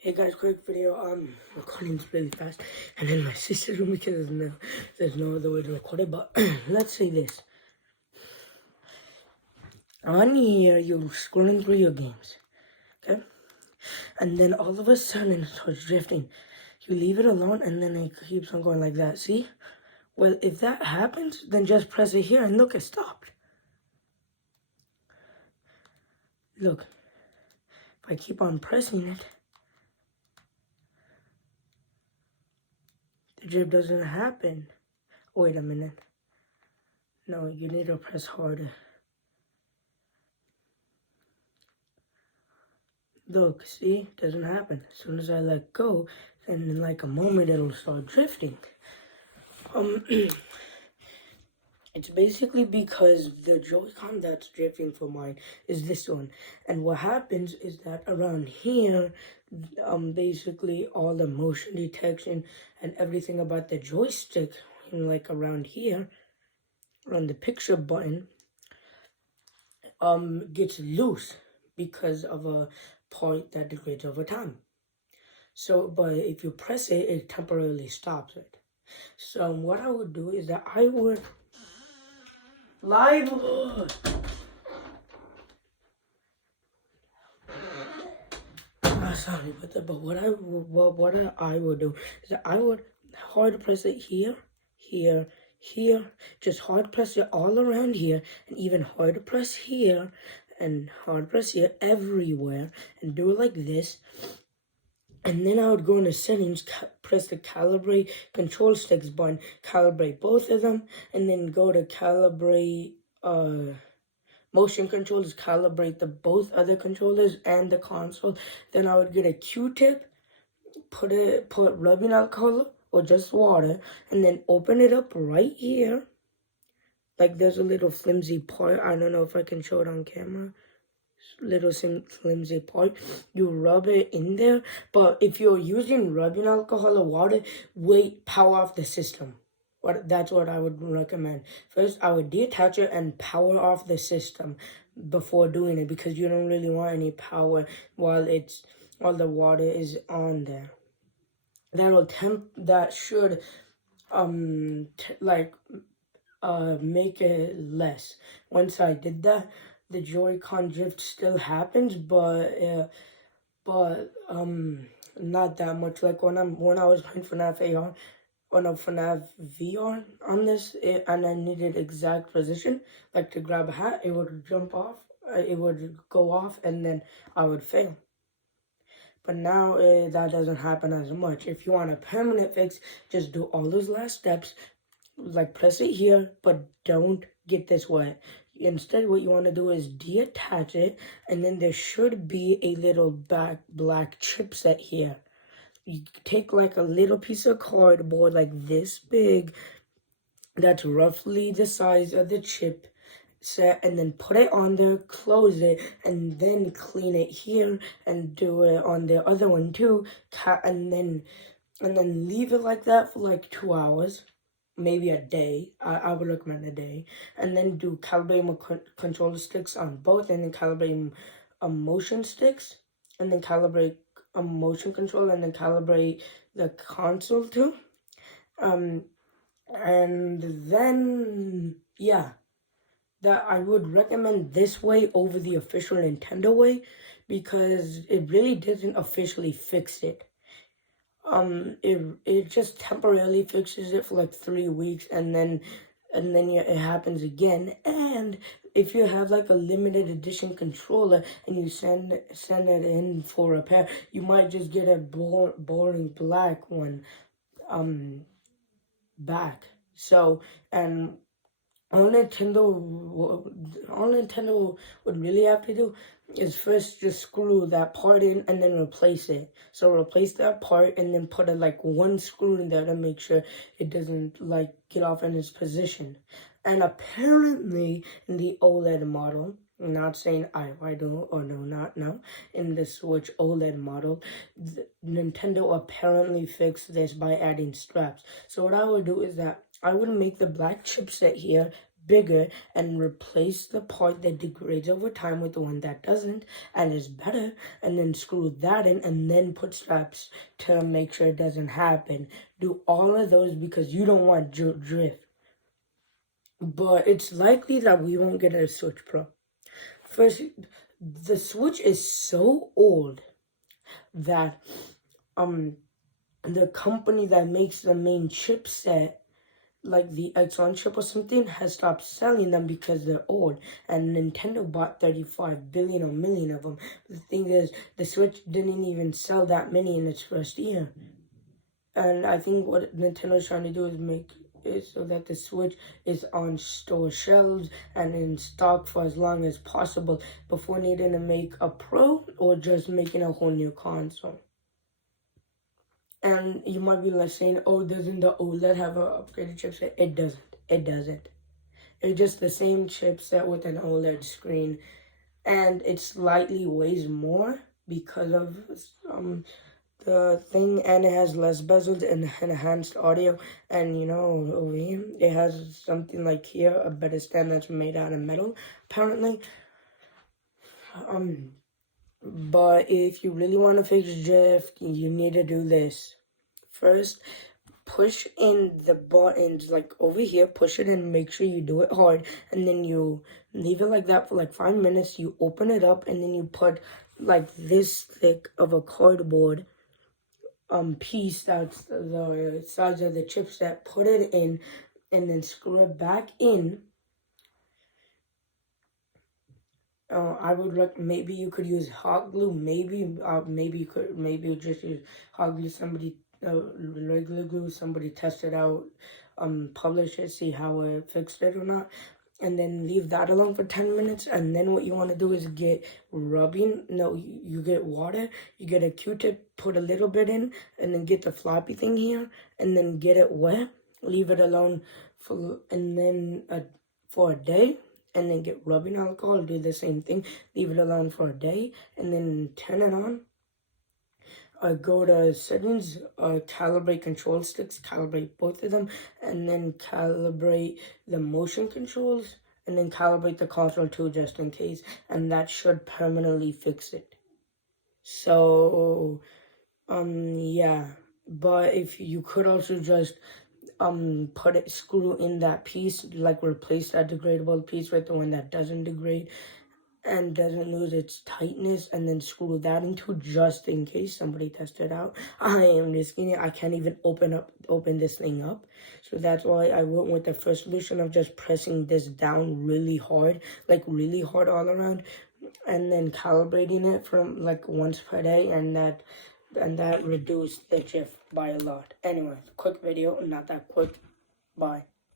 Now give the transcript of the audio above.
Hey guys, quick video. I'm recording this really fast, and then my sister's room because there's no other way to record it. But let's say this: on here, you're scrolling through your games, okay, and then all of a sudden it starts drifting. You leave it alone, and then it keeps on going like that. See? Well, if that happens, then just press it here, and look, it stopped. Look, if I keep on pressing it, the drift doesn't happen. Wait a minute. No, you need to press harder. Look, see, doesn't happen. As soon as I let go, then in like a moment it'll start drifting. It's basically because the Joy-Con that's drifting for mine is this one. And what happens is that around here, basically all the motion detection and everything about the joystick, like around here, around the picture button, gets loose because of a part that degrades over time. So, but if you press it, it temporarily stops it. So what I would do is that I would live. Sorry about that. But what I would do is that I would hard press it here, here, here. Just hard press it all around here, and even hard press here, and hard press here everywhere, and do it like this. And then I would go into settings, press the calibrate control sticks button, calibrate both of them, and then go to calibrate motion controls, calibrate the both other controllers and the console. Then I would get a Q-tip, put rubbing alcohol or just water, and then open it up right here. Like there's a little flimsy part. I don't know if I can show it on camera. Little flimsy part. You rub it in there, but if you're using rubbing alcohol or water, power off the system. That's what I would recommend. First, I would detach it and power off the system before doing it, because you don't really want any power while the water is on there. That should make it less. Once I did that, the Joy-Con drift still happens, but not that much. Like when I was playing FNAF AR, FNAF VR on this, and I needed exact position, like to grab a hat, it would jump off, it would go off, and then I would fail. But now that doesn't happen as much. If you want a permanent fix, just do all those last steps, like press it here, but don't get this wet. Instead, what you want to do is detach it, and then there should be a little black chipset here. You take like a little piece of cardboard like this big, that's roughly the size of the chip set, and then put it on there, close it, and then clean it here, and do it on the other one too, and then leave it like that for like 2 hours. Maybe a day. I would recommend a day. And then do calibrate controller sticks on both, and then calibrate motion sticks, and then calibrate motion control, and then calibrate the console too. And then, yeah, that I would recommend this way over the official Nintendo way, because it really doesn't officially fix it. It just temporarily fixes it for like 3 weeks, and then it happens again. And if you have like a limited edition controller and you send it in for repair, you might just get a boring black one back. So, and all Nintendo would really have to do is first just screw that part in and then replace it. So replace that part and then put like one screw in there to make sure it doesn't like get off in its position. And apparently in the OLED model, I'm not saying I do or no, not now, in the Switch OLED model, Nintendo apparently fixed this by adding straps. So what I would do is that I would make the black chipset here bigger and replace the part that degrades over time with the one that doesn't and is better, and then screw that in and then put straps to make sure it doesn't happen. Do all of those because you don't want drift. But it's likely that we won't get a Switch Pro. First, the Switch is so old that the company that makes the main chipset, like the X1 chip or something, has stopped selling them because they're old. And Nintendo bought 35 billion or million of them. The thing is, the Switch didn't even sell that many in its first year. And I think what Nintendo's trying to do is make it so that the Switch is on store shelves and in stock for as long as possible before needing to make a Pro or just making a whole new console. And you might be like saying, oh, doesn't the OLED have an upgraded chipset? It doesn't. It doesn't. It's just the same chipset with an OLED screen. And it slightly weighs more because of the thing, and it has less bezels and enhanced audio. And you know, over here, it has something like here, a better stand that's made out of metal, apparently. But if you really want to fix drift, you need to do this. First, push in the buttons, like over here, push it in, make sure you do it hard, and then you leave it like that for like 5 minutes. You open it up, and then you put like this thick of a cardboard piece that's the size of the chipset, put it in, and then screw it back in. I would maybe you could use hot glue. Maybe you just use hot glue. Somebody regular glue. Somebody test it out, publish it, see how it fixed it or not, and then leave that alone for 10 minutes. And then what you want to do is get rubbing. No, you get water. You get a Q-tip, put a little bit in, and then get the floppy thing here, and then get it wet. Leave it alone for a day. And then get rubbing alcohol, do the same thing, leave it alone for a day, and then turn it on. Go to settings, calibrate control sticks, calibrate both of them, and then calibrate the motion controls, and then calibrate the console too, just in case, and that should permanently fix it. So, yeah, but if you could also just screw in that piece, like replace that degradable piece with the one that doesn't degrade and doesn't lose its tightness, and then screw that into just in case somebody tests it out. I am risking it. I can't even open this thing up. So that's why I went with the first solution of just pressing this down really hard, like really hard all around, and then calibrating it from like once per day, and that reduced the drift by a lot. Anyway, quick video, not that quick. Bye.